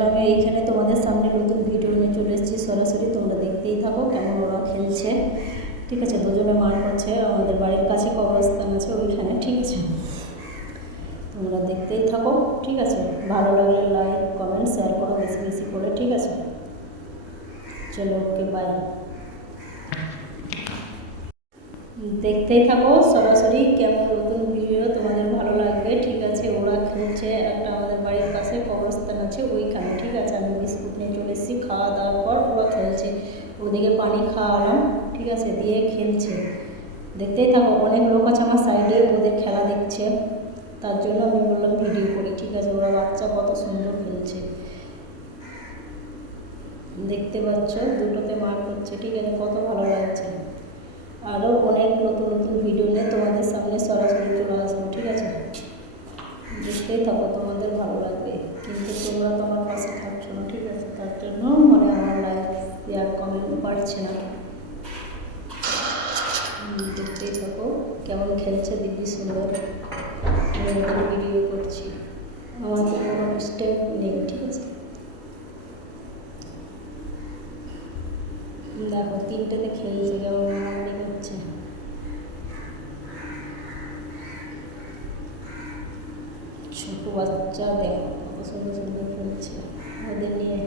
জন্য আমি এইখানে তোমাদের সামনে নতুন ভিডিও নিয়ে চলে এসেছি সরাসরি। তোমরা দেখতেই থাকো কেমন ওরা খেলছে, ঠিক আছে। দুজনে মার করছে, আমাদের বাড়ির কাছে কবরস্থান আছে ওইখানে, ঠিক আছে। তোমরা দেখতেই থাকো, ঠিক আছে। ভালো লাগলে লাইক কমেন্ট শেয়ার করো বেশি বেশি করে, ঠিক আছে। চলো, ওকে, বাই। দেখতেই থাকো সরাসরি কেমন নতুন ভিডিও তোমাদের ভালো লাগবে, ঠিক আছে। ওরা খেলছে, একটা আমাদের বাড়ির পাশে কবরস্থান আছে ওইখানে, ঠিক আছে। আমি বিস্কুট নিয়ে চলে এসেছি, খাওয়া দাওয়ার পর ওরা খেলছে। ওদিকে পানি খাওয়ালাম, ঠিক আছে, দিয়ে খেলছে। দেখতেই থাকো, অনেক লোক আছে আমার সাইডে, ওদের খেলা দেখছে, তার জন্য আমি বললাম ভিডিও করি, ঠিক আছে। ওরা বাচ্চা কত সুন্দর খেলছে, দেখতে পাচ্ছ, দুটোতে মার করছে, ঠিক আছে। কত ভালো লাগছে। আরও অনেক নতুন নতুন ভিডিও নিয়ে তোমাদের সামনে সরাসরি চলে আসবো, ঠিক আছে। দেখতেই থাকো, তোমাদের ভালো লাগবে। কিন্তু তোমরা তো আমার পাশে থাকছো না, ঠিক আছে, তার জন্য মানে আমার লাইক শেয়ার কমেন্ট বাড়ছে না। দেখতেই থাকো কেমন খেলছে, দিদি সুন্দর। আমি ওদের ভিডিও করছি, আমার তো কোনো স্টেপ নেই, ঠিক আছে। দেখো তিনটেতে খেলছে, কেমন মারামারি করছে। ছোট বাচ্চা দেখো কত সুন্দর সুন্দর খেলছে, ওদের নিয়ে